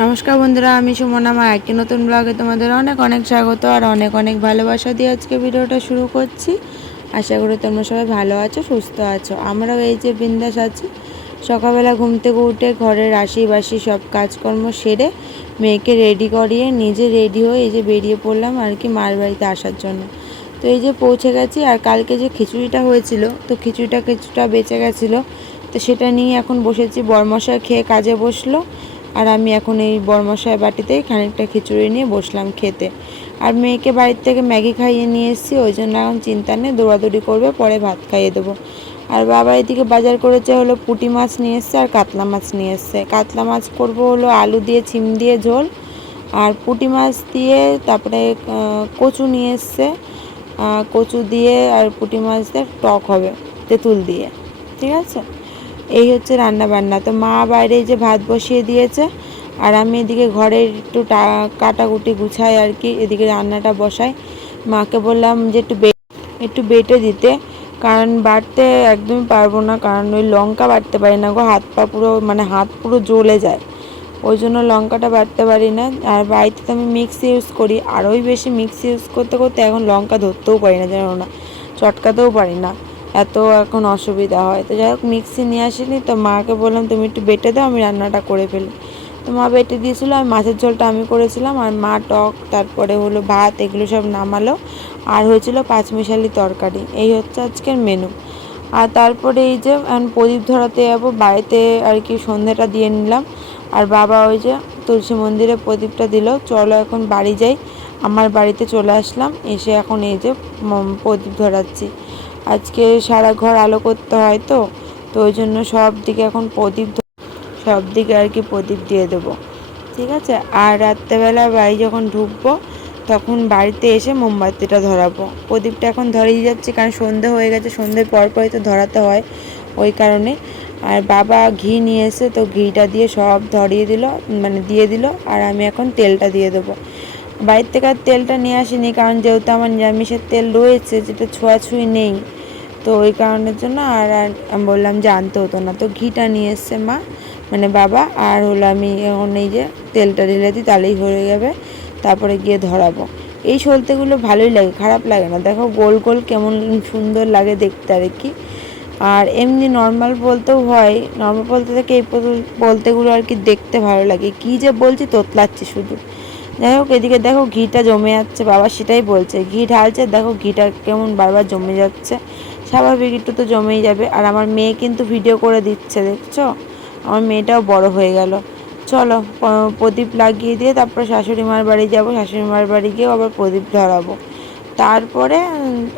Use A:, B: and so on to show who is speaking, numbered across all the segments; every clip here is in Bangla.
A: নমস্কার বন্ধুরা, আমি সুমনা মা। একটি নতুন ব্লগে তোমাদের অনেক অনেক স্বাগত আর অনেক অনেক ভালোবাসা দিয়ে আজকে ভিডিওটা শুরু করছি। আশা করি তোমরা সবাই ভালো আছো, সুস্থ আছো। আমরাও এই যে বিন্দাস আছি। সকালবেলা ঘুম থেকে উঠে ঘরের রাশি বাসি সব কাজকর্ম সেরে মেয়েকে রেডি করিয়ে নিজে রেডি হয়ে এই যে বেরিয়ে পড়লাম আর কি মার বাড়িতে আসার জন্য। তো এই যে পৌঁছে গেছি আর কালকে যে খিচুড়িটা হয়েছিল, তো খিচুড়িটা কিছুটা বেঁচে গেছিল। তো সেটা নিয়ে এখন বসেছি, বরমশাই খেয়ে কাজে বসল। আর আমি এখন এই বরমশাই বাটিতেই খানিকটা খিচুড়ি নিয়ে বসলাম খেতে। আর মেয়েকে বাড়ির থেকে ম্যাগি খাইয়ে নিয়ে এসেছি, ওই জন্য এখন চিন্তা নেই, দৌড়াদৌড়ি করবে, পরে ভাত খাইয়ে দেবো। আর বাবা এদিকে বাজার করেছে হলো পুটি মাছ নিয়ে এসছে আর কাতলা মাছ নিয়ে এসছে। কাতলা মাছ করব হলো আলু দিয়ে, ছিম দিয়ে, ঝোল। আর পুঁটি মাছ দিয়ে তারপরে কচু নিয়ে এসছে। কচু দিয়ে আর পুঁটি মাছ দিয়ে টক হবে, তেঁতুল দিয়ে। ঠিক আছে? এই হচ্ছে রান্না বান্না তো মা বাইরে যে ভাত বসিয়ে দিয়েছে, আর আমি এদিকে ঘরে একটু কাটাকুটি গুছাই আর কি, এদিকে রান্নাটা বসাই। মাকে বললাম যে একটু একটু বেটে দিতে, কারণ বাটতে একদমই পারব না, কারণ ওই লঙ্কা বাটতে পারি না গো, হাত পা পুরো মানে হাত পুরো জ্বলে যায়। ওই জন্য লঙ্কাটা বাটতে পারি না, আর বাড়িতে তো আমি মিক্সি ইউজ করি আরোই বেশি মিক্সি ইউজ করতে করতে এখন লঙ্কা ধরতেও পারি না, জানো না, চটকাতেও পারি না। এত এখন অসুবিধা হয়। তো যাই হোক মিক্সি নিয়ে আসিনি, তো মাকে বললাম, তুমি একটু বেটে দাও, আমি রান্নাটা করে ফেলি। তো মা বেটে দিয়েছিলো, আর মাছের ঝোলটা আমি করেছিলাম, আর মা টক, তারপরে হলো ভাত, এগুলো সব নামালো। আর হয়েছিল পাঁচমিশালি তরকারি, এই হচ্ছে আজকের মেনু আর তারপরে এই যে প্রদীপ ধরাতে যাব, বাড়িতে আর কি সন্ধ্যাটা দিয়ে নিলাম। আর বাবা ওই যে তুলসী মন্দিরে প্রদীপটা দিল, চলো এখন বাড়ি যাই। আমার বাড়িতে চলে আসলাম, এসে এখন এই যে প্রদীপ ধরাচ্ছি। আজকে সারা ঘর আলো করতে হয় তো তো ওই জন্য সব দিকে এখন প্রদীপ সব দিকে আর কি প্রদীপ দিয়ে দেবো। ঠিক আছে? আর রাত্রেবেলা বাড়ি যখন ঢুকবো, তখন বাড়িতে এসে মোমবাতিটা ধরাবো। প্রদীপটা এখন ধরিয়ে যাচ্ছে, কারণ সন্ধে হয়ে গেছে সন্ধ্যের পর পরই তো ধরাতে হয় ওই কারণে। আর বাবা ঘি নিয়ে এসে তো ঘিটা দিয়ে সব ধরিয়ে দিল মানে দিয়ে দিল, আর আমি এখন তেলটা দিয়ে দেবো। বাইর থেকে আর তেলটা নিয়ে আসিনি, কারণ যেহেতু আমার নিরামিষের তেল রয়েছে, যেটা ছোঁয়াছুঁই নেই। তো ওই কারণের জন্য আর আমি বললাম যে আনতে হতো না। তো ঘিটা নিয়ে এসছে মা মানে বাবা, আর হলো আমি এখন এই যে তেলটা ঢেলে দিই, তাহলেই হয়ে যাবে। তারপরে গিয়ে ধরাবো। এই সলতেগুলো ভালোই লাগে, খারাপ লাগে না। দেখো গোল গোল কেমন সুন্দর লাগে দেখতে আর কি। আর এমনি নর্মাল বলতেও হয় নর্মাল বলতে থেকে এই বলতেগুলো আর কি দেখতে ভালো লাগে। কি যে বলছি তোতলাচ্ছি শুধু। যাই হোক, এদিকে দেখো ঘিটা জমে যাচ্ছে, বাবা সেটাই বলছে। ঘি ঢালছে, দেখো ঘিটা কেমন বারবার জমে যাচ্ছে। স্বাভাবিক একটু তো জমেই যাবে। আর আমার মেয়ে কিন্তু ভিডিও করে দিচ্ছে, দেখছ? আমার মেয়েটাও বড় হয়ে গেল। চলো প্রদীপ লাগিয়ে দিয়ে তারপরে শাশুড়ি মার বাড়ি যাব। শাশুড়ি মার বাড়ি গিয়েও আবার প্রদীপ ধরাবো। তারপরে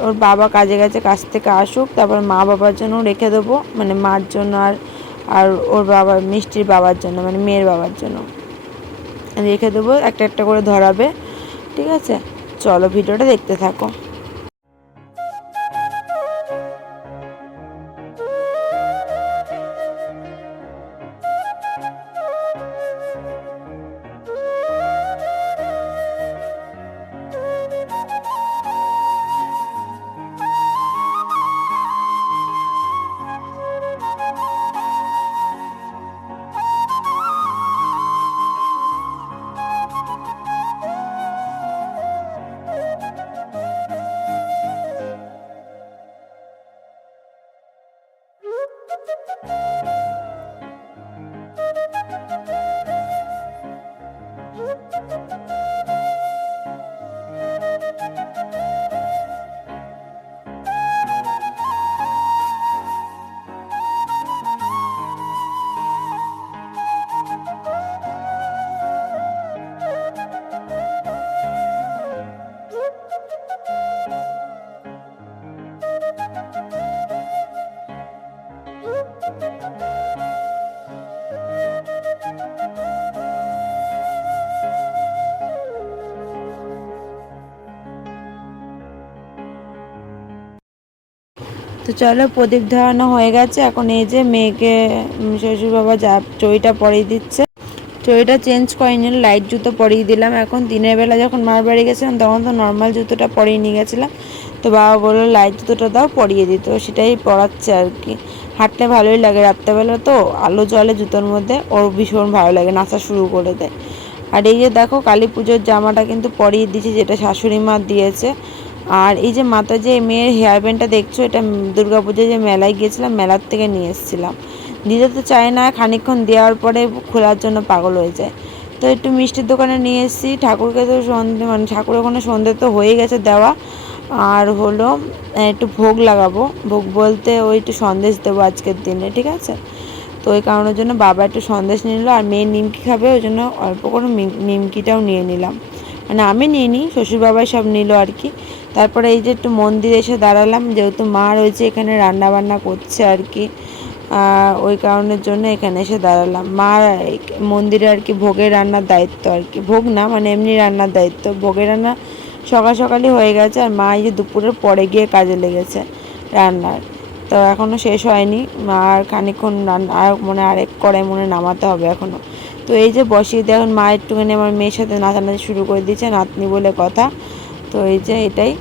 A: ওর বাবা কাজে গেছে কাজ থেকে আসুক, তারপর মা বাবার জন্য রেখে দেবো। মানে মার জন্য আর আর ওর বাবার, মিষ্টির বাবার জন্য মানে মেয়ের বাবার জন্য। রেখে দেবো একটা একটা করে ধরাবে ঠিক আছে? চলো ভিডিওটা দেখতে থাকো। তো চলো প্রদীপ ধরানো হয়ে গেছে। এখন এই যে মেয়েকে শ্বশুর বাবা যা চইটা পরিয়ে দিচ্ছে। চইটা চেঞ্জ করিনি লাইট জুতো পরিয়ে দিলাম। এখন দিনের বেলা যখন মার বাড়ি গেছিলাম, তখন তো নর্মাল জুতোটা পরিয়ে নিয়ে গেছিলাম। তো বাবা বলল লাইট জুতোটা দাও, পরিয়ে দিত সেটাই পড়াচ্ছে আর কি। হাঁটলে ভালোই লাগে রাত্রেবেলা তো, আলো জলে জুতোর মধ্যে। ওর ভীষণ ভালো লাগে, নাচা শুরু করে দেয়। আর এই যে দেখো, কালী পুজোর জামাটা কিন্তু পরিয়ে দিয়েছে, যেটা শাশুড়ি মা দিয়েছে। আর এই যে মাথা যে মেয়ের হেয়ার ব্যান্ডটা দেখছ, এটা দুর্গা পুজোয় যে মেলায় গিয়েছিলাম, মেলার থেকে নিয়ে এসেছিলাম। দিতে তো চায় না, খানিকক্ষণ দেওয়ার পরে খোলার জন্য পাগল হয়ে যায়। তো একটু মিষ্টির দোকানে নিয়ে এসেছি। ঠাকুরকে তো সন্ধে মানে ঠাকুরের ওখানে সন্ধে তো হয়ে গেছে দেওয়া। আর হলো, একটু ভোগ লাগাবো। ভোগ বলতে ওই একটু সন্দেশ দেবো আজকের দিনে, ঠিক আছে? তো ওই কারণের জন্য বাবা একটু সন্দেশ নিল। আর মেয়ে নিমকি খাবে, ওই জন্য অল্প করে নিমকিটাও নিয়ে নিলাম। মানে আমি নিয়ে নিই শ্বশুরবাবাই সব নিল আর কি। তারপরে এই যে একটু মন্দিরে এসে দাঁড়ালাম, যেহেতু মা রয়েছে, এখানে রান্না বান্না করছে আর কি। ওই কারণের জন্য এখানে এসে দাঁড়ালাম। মা মন্দিরে আর কি ভোগের রান্নার দায়িত্ব আর কি। ভোগ না মানে এমনি রান্নার দায়িত্ব। ভোগের রান্না সকাল সকালই হয়ে গেছে আর মা এই যে দুপুরের পরে গিয়ে কাজে লেগেছে রান্নার। তো এখনও শেষ হয়নি। আর খানিক্ষণ রান্না, আর মনে আরেক কড়াই মনে নামাতে হবে এখনও তো এই যে বসিয়ে দিয়ে এখন মা একটুখানি আমার মেয়ের সাথে নাচানাচি শুরু করে দিয়েছে, নাতনি বলে কথা। তো এই যে এটাই।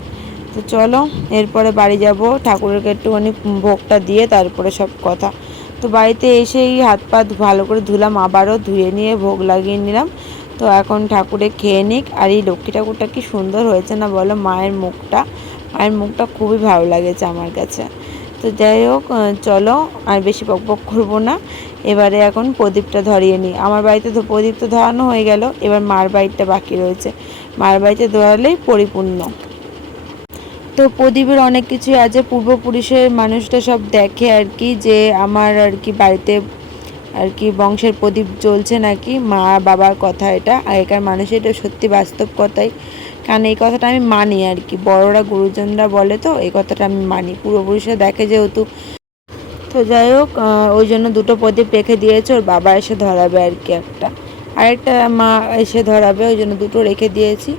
A: তো চলো, এরপরে বাড়ি যাব। ঠাকুরকে একটুখানি ভোগটা দিয়ে তারপরে সব কথা। তো বাড়িতে এসেই হাত পা ভালো করে ধুলাম, আবারও ধুয়ে নিয়ে ভোগ লাগিয়ে নিলাম। তো এখন ঠাকুরে খেয়ে নিক। আর এই লক্ষ্মী ঠাকুরটা কি সুন্দর হয়েছে না বলো, মায়ের মুখটা। মায়ের মুখটা খুবই ভালো লাগেছে আমার কাছে। তো যাই হোক চলো, আর বেশি বক বক করব না। এবারে এখন প্রদীপটা ধরিয়ে নিই। আমার বাড়িতে তো প্রদীপ তো ধরানো হয়ে গেল। এবার মার বাড়িটা বাকি রয়েছে। মার বাড়িতে ধরালেই পরিপূর্ণ। তো প্রদীপের অনেক কিছুই আছে। পূর্বপুরুষের মানুষটা সব দেখে আর কি যে আমার আর কি বাড়িতে আর কি বংশের প্রদীপ জ্বলছে নাকি। মা বাবার কথা এটা। আগেকার মানুষের এটা সত্যি বাস্তব কথাই। কারণ এই কথাটা আমি মানি আর কি। বড়রা, গুরুজনরা বলে তো, এই কথাটা আমি মানি। পূর্বপুরুষরা দেখে যেহেতু। তো যাই হোক ওই জন্য দুটো প্রদীপ রেখে দিয়েছে। ওর বাবা এসে ধরাবে আর কি একটা। আরেকটা মা এসে ধরাবে, ওই জন্য দুটো রেখে দিয়েছি।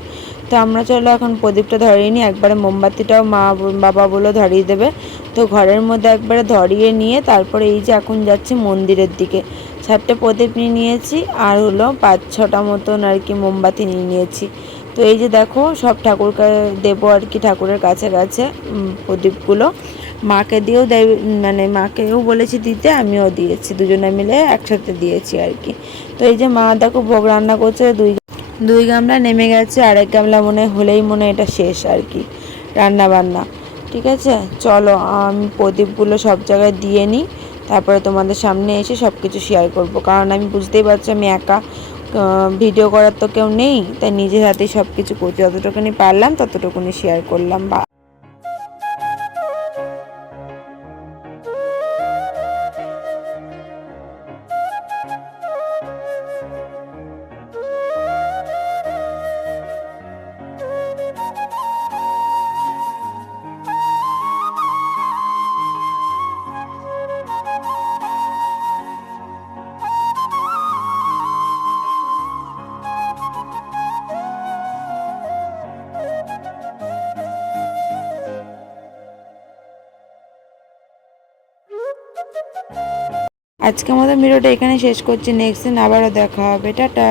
A: তো আমরা চলো এখন প্রদীপটা ধরিয়ে নিই, একবারে মোমবাতিটাও মা বাবা বলে ধরিয়ে দেবে। তো ঘরের মধ্যে একবারে ধরিয়ে নিয়ে তারপরে এই যে এখন যাচ্ছি মন্দিরের দিকে। চারটে প্রদীপ নিয়ে নিয়েছি, আর হলো পাঁচ ছটা মতন আর কি মোমবাতি নিয়ে নিয়েছি। তো এই যে দেখো সব ঠাকুরকে দেবো আর কি ঠাকুরের কাছে কাছে প্রদীপগুলো। মাকে দিয়েও দেয় মানে মাকেও বলেছি দিতে, আমিও দিয়েছি, দুজনে মিলে একসাথে দিয়েছি আর কি। তো এই যে মা দেখো ভোগ রান্না করছে, দুই দুই গামলা নেমে গেছে আরেক গামলা মনে হলেই মনে এটা শেষ আর কি, রান্না বান্না। ঠিক আছে? চলো, আমি প্রদীপগুলো সব জায়গায় দিয়ে নিই, তারপরে তোমাদের সামনে এসে সব কিছু শেয়ার করব। কারণ আমি বুঝতেই পারছি, আমি একা ভিডিও করার তো কেউ নেই, তাই নিজের হাতেই সব কিছু করছি। যতটুকুনি পারলাম, ততটুকুনি শেয়ার করলাম, বা আজকের মতো ভিডিওটা এখানে শেষ করছি। নেক্সট দিন আবারও দেখা হবে। টাটা।